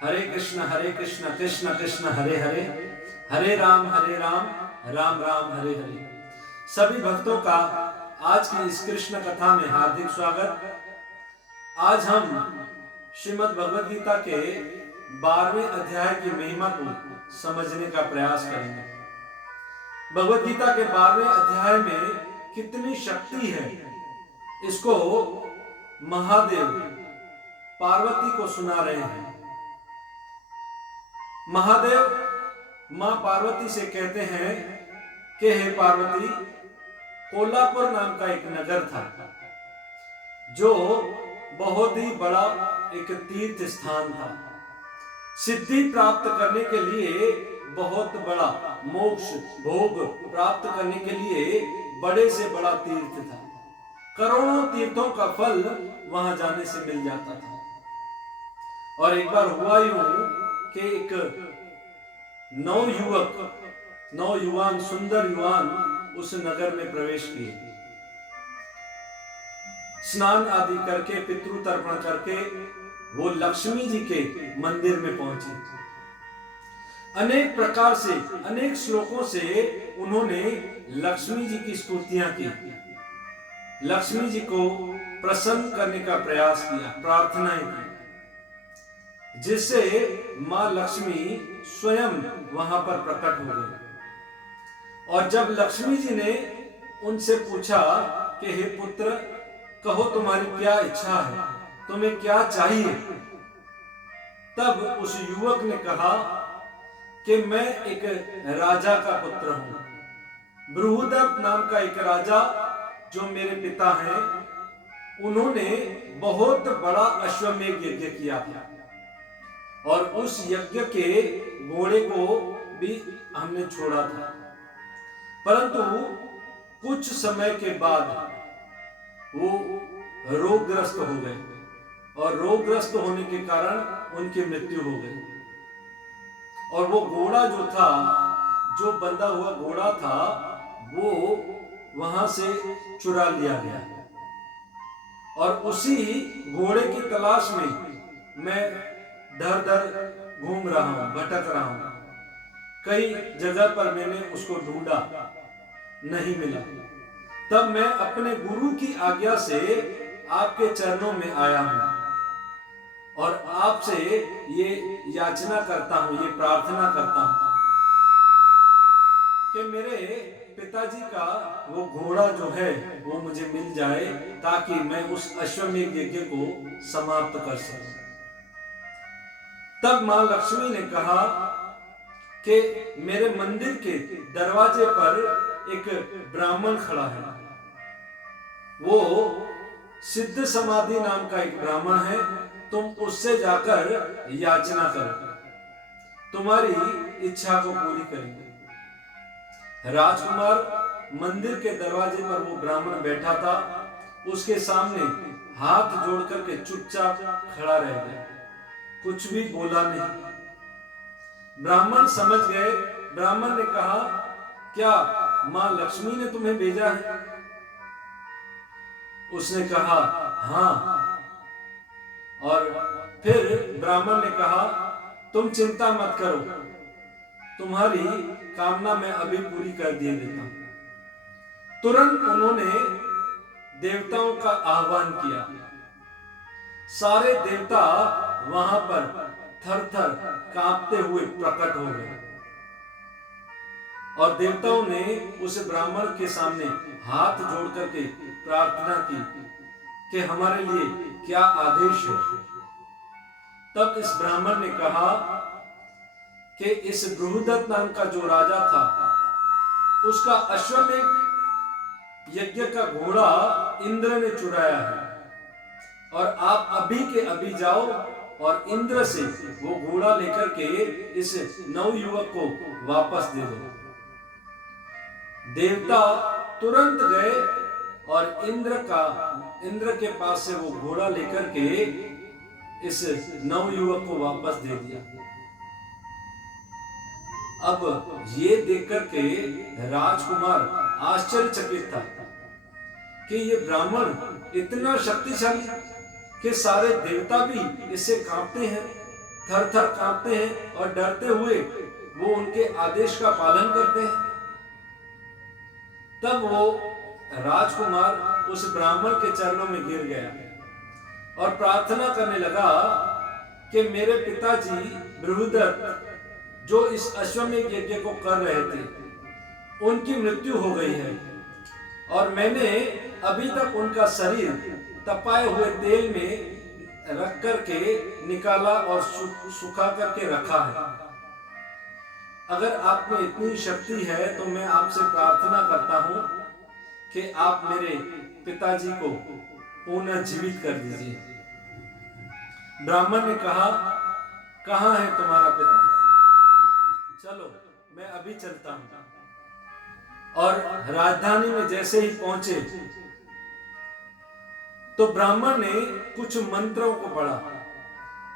हरे कृष्ण कृष्ण कृष्ण हरे हरे, हरे राम राम राम हरे हरे। सभी भक्तों का आज की इस कृष्ण कथा में हार्दिक स्वागत। आज हम श्रीमद् भगवद गीता के 12वें अध्याय की महिमा को समझने का प्रयास करेंगे। भगवद गीता के 12वें अध्याय में कितनी शक्ति है, इसको महादेव पार्वती को सुना रहे हैं। महादेव मां पार्वती से कहते हैं कि हे पार्वती, कोल्हापुर नाम का एक नगर था जो बहुत ही बड़ा एक तीर्थ स्थान था। सिद्धि प्राप्त करने के लिए बहुत बड़ा, मोक्ष भोग प्राप्त करने के लिए बड़े से बड़ा तीर्थ था। करोड़ों तीर्थों का फल वहां जाने से मिल जाता था। और एक बार हुआ यूं कि एक नौयुवान सुंदर युवान उस नगर में प्रवेश किए। स्नान आदि करके, पितृ तर्पण करके वो लक्ष्मी जी के मंदिर में पहुंचे। अनेक प्रकार से, अनेक श्लोकों से उन्होंने लक्ष्मी जी की स्तुतियां की, लक्ष्मी जी को प्रसन्न करने का प्रयास किया, प्रार्थनाएं की, जिससे मां लक्ष्मी स्वयं वहां पर प्रकट हो गई। और जब लक्ष्मी जी ने उनसे पूछा कि हे पुत्र, कहो तुम्हारी क्या इच्छा है, तुम्हें क्या चाहिए, तब उस युवक ने कहा कि मैं एक राजा का पुत्र हूं। बृहदत्त नाम का एक राजा जो मेरे पिता हैं, उन्होंने बहुत बड़ा अश्वमेध यज्ञ किया था और उस यज्ञ के घोड़े को भी हमने छोड़ा था। परंतु कुछ समय के बाद वो रोगग्रस्त हो गए और रोगग्रस्त होने के कारण उनकी मृत्यु हो गई। और वो घोड़ा जो था, जो बंधा हुआ घोड़ा था, वो वहां से चुरा लिया गया। और उसी घोड़े की तलाश में मैं दर दर घूम रहा हूं, भटक रहा हूं। कई जगह पर मैंने उसको ढूंढा, नहीं मिला। तब मैं अपने गुरु की आज्ञा से आपके चरणों में आया हूं और आपसे ये याचना करता हूं, ये प्रार्थना करता हूं कि मेरे पिताजी का वो घोड़ा जो है वो मुझे मिल जाए, ताकि मैं उस अश्वमेध यज्ञ को समाप्त कर सकूं। तब मां लक्ष्मी ने कहा कि मेरे मंदिर के दरवाजे पर एक ब्राह्मण खड़ा है। वो सिद्ध समाधि नाम का एक ब्राह्मण है, तुम उससे जाकर याचना करो, तुम्हारी इच्छा को पूरी करेंगे। राजकुमार मंदिर के दरवाजे पर वो ब्राह्मण बैठा था, उसके सामने हाथ जोड़ करके चुपचाप खड़ा रह गया, कुछ भी बोला नहीं। ब्राह्मण समझ गए। ब्राह्मण ने कहा, क्या मां लक्ष्मी ने तुम्हें भेजा है? उसने कहा, हाँ। और फिर ब्राह्मण ने कहा, तुम चिंता मत करो, तुम्हारी कामना मैं अभी पूरी कर दिए देता हूं। तुरंत उन्होंने देवताओं का आह्वान किया। सारे देवता वहां पर थर थर कांपते हुए प्रकट हो गए और देवताओं ने उस ब्राह्मण के सामने हाथ जोड़ करके प्रार्थना की कि हमारे लिए क्या आदेश है। तब इस ब्राह्मण ने कहा कि इस बृहदत्त नाम का जो राजा था, उसका अश्वमेध यज्ञ का घोड़ा इंद्र ने चुराया है और आप अभी के अभी जाओ और इंद्र से वो घोड़ा लेकर के इस नवयुवक को वापस दे दो। देवता तुरंत गए और इंद्र के पास से वो घोड़ा लेकर के इस नवयुवक को वापस दे दिया। अब ये देखकर के राजकुमार आश्चर्यचकित था कि ये ब्राह्मण इतना शक्तिशाली कि सारे देवता भी इससे कांपते हैं, थर थर कांपते हैं और डरते हुए वो उनके आदेश का पालन करते हैं। तब वो राजकुमार उस ब्राह्मण के चरणों में गिर गया और प्रार्थना करने लगा कि मेरे पिताजी बृहदत्त जो इस अश्वमेध यज्ञ को कर रहे थे, उनकी मृत्यु हो गई है और मैंने अभी तक उनका शरीर तपाए हुए तेल में रख करके निकाला और सुखा करके रखा है। अगर आप में इतनी शक्ति है तो मैं आपसे प्रार्थना करता हूं कि आप मेरे पिताजी को पुनः जीवित कर दीजिए। ब्राह्मण ने कहा, कहां है तुम्हारा पिता? चलो मैं अभी चलता हूं। और राजधानी में जैसे ही पहुंचे तो ब्राह्मण ने कुछ मंत्रों को पढ़ा,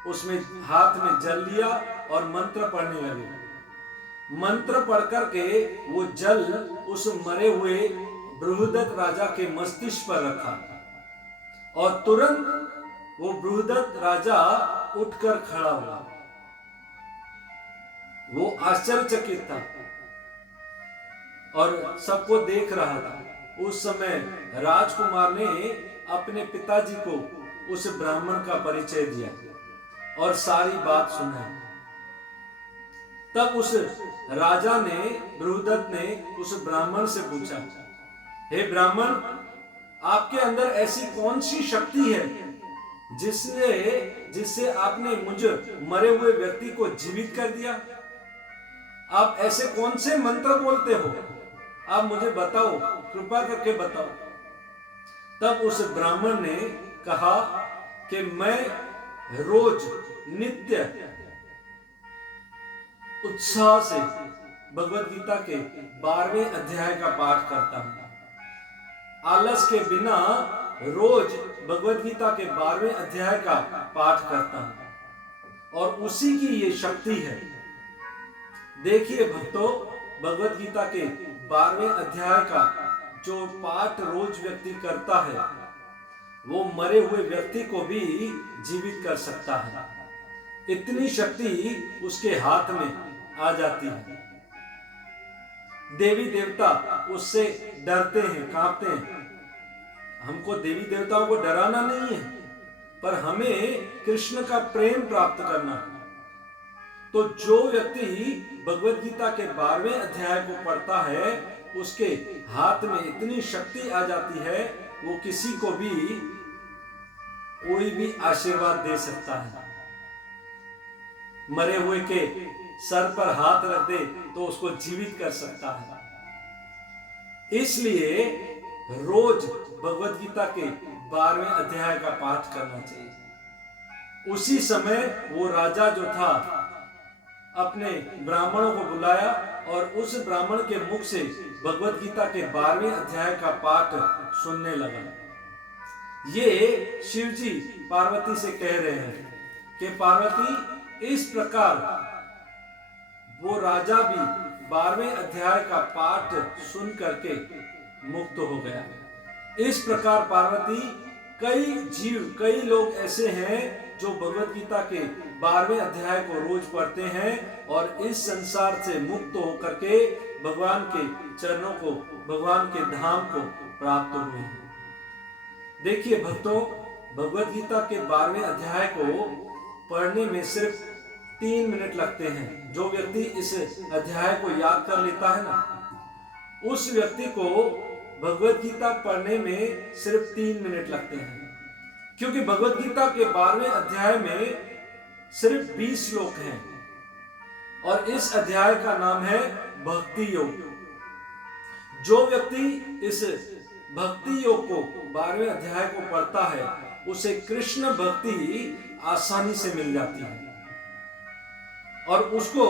उसमें हाथ में जल लिया और मंत्र पढ़ने लगे। मंत्र पढ़ करके वो जल उस मरे हुए बृहदत्त राजा के मस्तिष्क पर रखा और तुरंत वो बृहदत्त राजा उठकर खड़ा हुआ। वो आश्चर्यचकित था और सबको देख रहा था। उस समय राजकुमार ने अपने पिताजी को उस ब्राह्मण का परिचय दिया और सारी बात सुनाई। तब उस राजा ने, बृहदत्त ने उस ब्राह्मण से पूछा, हे ब्राह्मण, आपके अंदर ऐसी कौन सी शक्ति है जिससे आपने मुझे मरे हुए व्यक्ति को जीवित कर दिया? आप ऐसे कौन से मंत्र बोलते हो? आप मुझे बताओ, कृपा करके बताओ। तब उस ब्राह्मण ने कहा कि मैं रोज नित्य उत्साह से भगवत गीता के 12वें अध्याय का पाठ करता हूं। आलस के बिना रोज भगवत गीता के 12वें अध्याय का पाठ करता हूं और उसी की ये शक्ति है। देखिए भक्तों, भगवत गीता के 12वें अध्याय का जो पाठ रोज व्यक्ति करता है वो मरे हुए व्यक्ति को भी जीवित कर सकता है। इतनी शक्ति उसके हाथ में आ जाती है। देवी देवता उससे डरते हैं, कांपते हैं। हमको देवी देवताओं को डराना नहीं है, पर हमें कृष्ण का प्रेम प्राप्त करना है। तो जो व्यक्ति भगवत गीता के 12वें अध्याय को पढ़ता है उसके हाथ में इतनी शक्ति आ जाती है, वो किसी को भी कोई भी आशीर्वाद दे सकता है। मरे हुए के सर पर हाथ रख दे तो उसको जीवित कर सकता है। इसलिए रोज भगवत गीता के 12वें अध्याय का पाठ करना चाहिए। उसी समय वो राजा जो था अपने ब्राह्मणों को बुलाया और उस ब्राह्मण के मुख से भगवत गीता के 12वें अध्याय का पाठ सुनने लगा। ये शिव जी पार्वती से कह रहे हैं कि पार्वती, इस प्रकार वो राजा भी 12वें अध्याय का पाठ सुन करके मुक्त हो गया। इस प्रकार पार्वती, कई लोग ऐसे हैं जो भगवत गीता के 12वें अध्याय को रोज पढ़ते हैं और इस संसार से मुक्त होकर के भगवान के चरणों को, भगवान के धाम को प्राप्त हुए हैं। देखिए भक्तों, भगवत गीता के 12वें अध्याय को पढ़ने में सिर्फ 3 मिनट लगते हैं। जो व्यक्ति इस अध्याय को याद कर लेता है ना, उस व्यक्ति को भगवत गीता पढ़ने में सिर्फ 3 मिनट लगते हैं। क्योंकि भगवत गीता के 12वें अध्याय में सिर्फ 20 श्लोक हैं और इस अध्याय का नाम है भक्ति योग। जो व्यक्ति इस भक्ति योग को 12वें अध्याय को पढ़ता है उसे कृष्ण भक्ति आसानी से मिल जाती है और उसको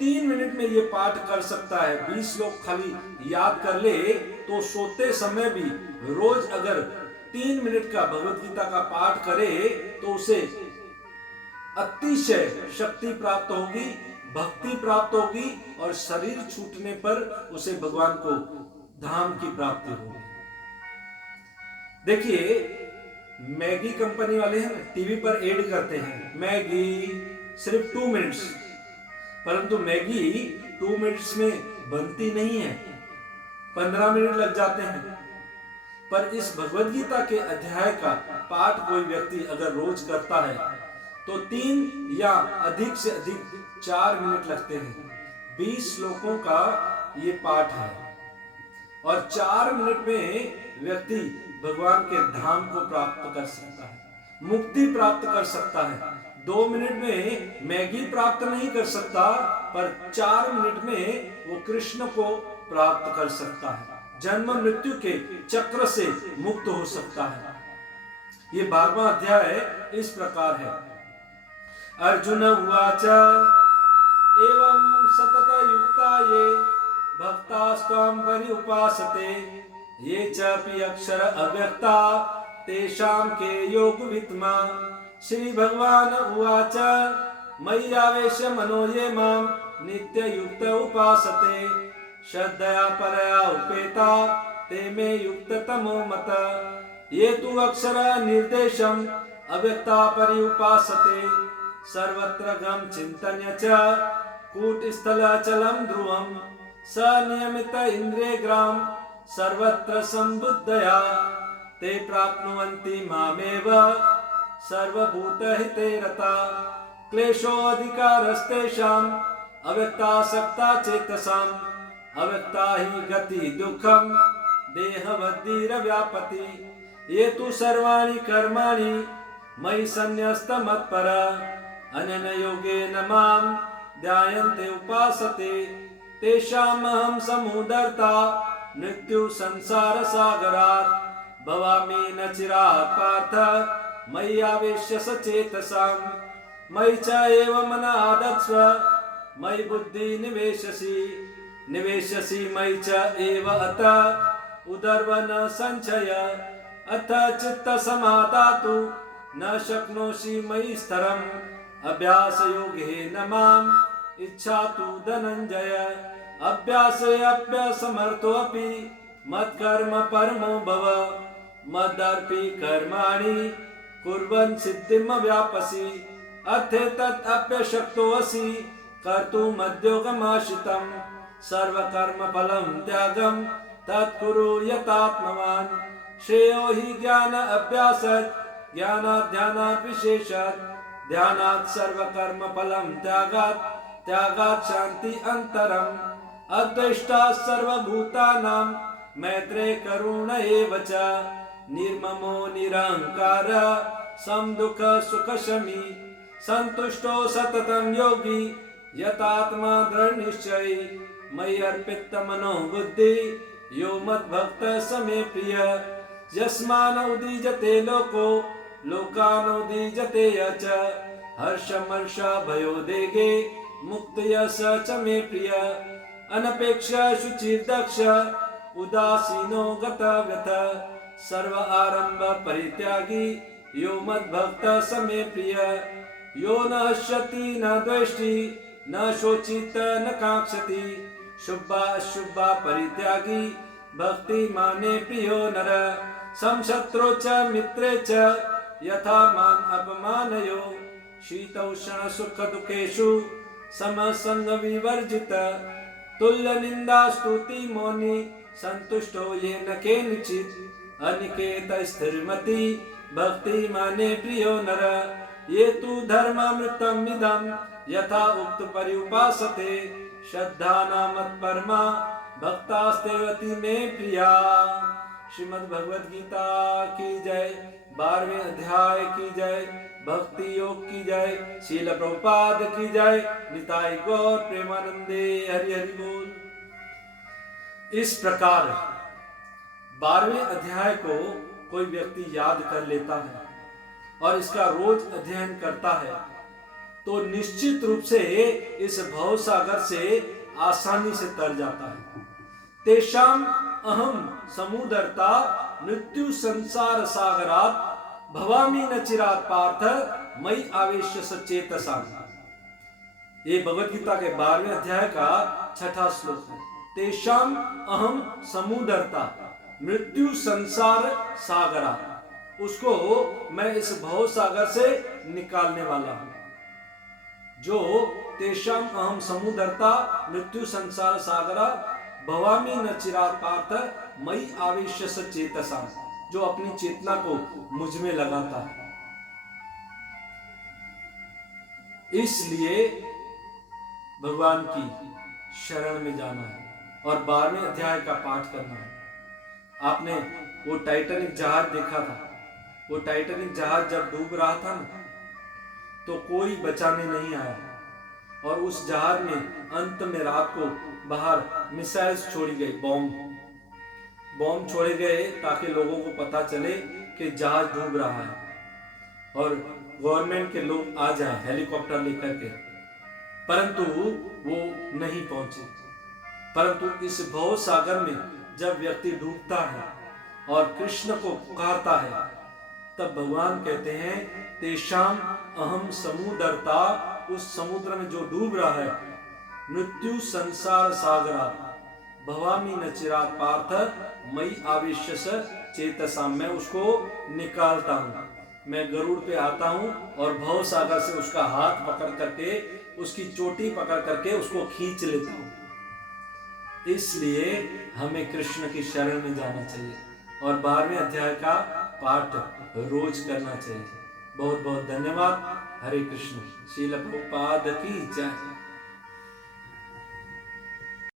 3 मिनट में ये पाठ कर सकता है। 20 श्लोक खाली याद कर ले तो सोते समय भी रोज अगर 3 मिनट का भगवत गीता का पाठ करे तो उसे अतिशय शक्ति प्राप्त होगी, भक्ति प्राप्त होगी और शरीर छूटने पर उसे भगवान को धाम की प्राप्ति होगी। देखिए, मैगी कंपनी वाले हैं टीवी पर एड करते हैं, मैगी सिर्फ 2 मिनट्स, परंतु मैगी 2 मिनट्स में बनती नहीं है, 15 मिनट लग जाते हैं। पर इस भगवद गीता के अध्याय का पाठ कोई व्यक्ति अगर रोज करता है तो 3 या अधिक से अधिक 4 मिनट लगते हैं। 20 श्लोकों का ये पाठ है और 4 मिनट में व्यक्ति भगवान के धाम को प्राप्त कर सकता है, मुक्ति प्राप्त कर सकता है। 2 मिनट में मैगी प्राप्त नहीं कर सकता, पर 4 मिनट में वो कृष्ण को प्राप्त कर सकता है, जन्म मृत्यु के चक्र से मुक्त हो सकता है। ये 12वां अध्याय इस प्रकार है। अर्जुन उवाच एवं सतत युक्ता ये भक्तास्त्वां पर्युपासते ये चापि अक्षर अव्यक्ता तेषां के योग वित्मा। श्री भगवान उवाच मयि आवेश्य मनो ये मां नित्य युक्त उपासते श्रद्धया परया उपेता ते मे युक्त तमो मत। ये तु अक्षर निर्देशम अव्यक्ता पर्युपासते सर्वत्र गम चिंतन्य च कूटस्थल चलम ध्रुवम स नियमित इंद्रिय ग्राम सर्वत्र संबुद्धया ते प्राप्नुवन्ति मामेव सर्वभूत हिते रता। क्लेशोऽधिकारस्तेषाम् अव्यक्तासक्ता चेतसाम् अव्यक्ता हि गति दुःखम् देहवद्भिर्व्यापति। ये तु सर्वाणि कर्माणि मयि सन्न्यस्तमत्पर अनेन योगेन मां ध्यायन्ते उपासते तेषामहं समुदर्ता मृत्यु संसार सागरात् भवामि न चिरात् पार्थ मयि आवेश्य सचेतसां। मयि च एव मन आदत्स्व मयि बुद्धि निवेशसि मयि च एव अत उदर्व न संचय अथ चित्त समादातु न शक्नोषि मयि स्तरम् अभ्यास योगेन माम् इच्छातु धनंजय। अभ्यासे अभ्यासमर्थोऽपि मत्कर्म परमो भव मदर्पि कर्माणि कुर्वन् सिद्धिम व्यापसि अर्थे तत् अप्यशक्तोऽसि कर्तुमद्योगमाश्रितम् सर्वकर्म फलं त्यागं तत्कुरु यतात्मवान्। श्रेयो हि ज्ञान अभ्यासात् ज्ञानात् ध्यानात् विशेषात् ध्यानात् सर्वकर्म फलं त्यागात् शांति अंतरम्। अद्वेष्टा सर्वभूतानां मैत्रे करुण एव च निर्ममो निरहंकार समदुःख सुखशमी संतुष्टो सततं योगी यतात्मा दृढनिश्चयी। मयि अर्पित मनो बुद्धि यो मद्भक्त समे प्रिय यस्मान् उदीजते लोको लोकानुदीजते च हर्षमर्ष भयोदेगे मुक्तय स च मे प्रिय। अनपेक्ष शुचिर्दक्ष उदासीनो गतव्यथ सर्व आरंभ परित्यागी यो मद्भक्त स मे प्रिय। यो न हष्यति न द्वेष्टि न शोचित न कांक्षति शुभा अशुभा परित्यागी भक्ति माने प्रियो नर। संशत्रो च मित्रे च यथा मान अपमानयो शीतोष्ण सुख दुखेषु समसंग विवर्जित तुल्य निंदा स्तुति मौनि संतुष्टो येन केनचित् अनिकेत स्थिरमति भक्ति माने प्रियो नर। ये तु धर्मामृतम् इदं यथा उक्त पर्युपासते श्रद्धा मत्परमा भक्तास्तेवति मे प्रिया। श्रीमद् भगवद गीता की जय। 12वें अध्याय की जय। भक्ति योग की जय। श्रील प्रभुपाद की जय। निताई गौर प्रेमानंदे हरि हरि बोल। इस प्रकार 12वें अध्याय को कोई व्यक्ति याद कर लेता है और इसका रोज अध्ययन करता है तो निश्चित रूप से इस भव सागर से आसानी से तर जाता है। तेषाम अहम समुदरता मृत्यु संसार सागरात भवामि न चिरात् पार्थ मयि आवेश्य सचेतसा। ये भगवद गीता के 12वें अध्याय का 6ठा श्लोक है। तेषाम अहम समुदरता मृत्यु संसार सागरात, उसको मैं इस भव सागर से निकालने वाला हूं। जो तेषाम अहम समुदरता मृत्यु संसार सागरा भवामी न चिरात पार्थ मई आवेश्य चेतसा, जो अपनी चेतना को मुझ में लगाता है। इसलिए भगवान की शरण में जाना है और 12वें अध्याय का पाठ करना है। आपने वो टाइटैनिक जहाज देखा था। वो टाइटैनिक जहाज जब डूब रहा था ना, तो कोई बचाने नहीं आया, और उस जहाज में अंत में रात को बाहर मिसाइल्स छोड़ी गई, बॉम्ब छोड़े गए, ताकि लोगों को पता चले कि जहाज डूब रहा है और गवर्नमेंट के लोग आ जाएं हेलीकॉप्टर लेकर के। परंतु वो नहीं पहुंचे। परंतु इस भव सागर में जब व्यक्ति डूबता है और कृष्ण को पुकारता है, तब भगवान कहते हैं तेषाम अहम समुदरता, उस समुद्र में जो डूब रहा है, मृत्यु संसार सागरा भवामी न चिरात पार्थ मई आवेश्य चेतसा, मैं उसको निकालता हूँ, मैं गरुड़ पे आता हूँ और भव सागर से उसका हाथ पकड़ करके, उसकी चोटी पकड़ करके उसको खींच लेता हूँ। इसलिए हमें कृष्ण की शरण में जाना चाहिए और 12वें अध्याय का पाठ रोज करना चाहिए। बहुत बहुत धन्यवाद। हरे कृष्ण। श्रील प्रभुपाद की जय।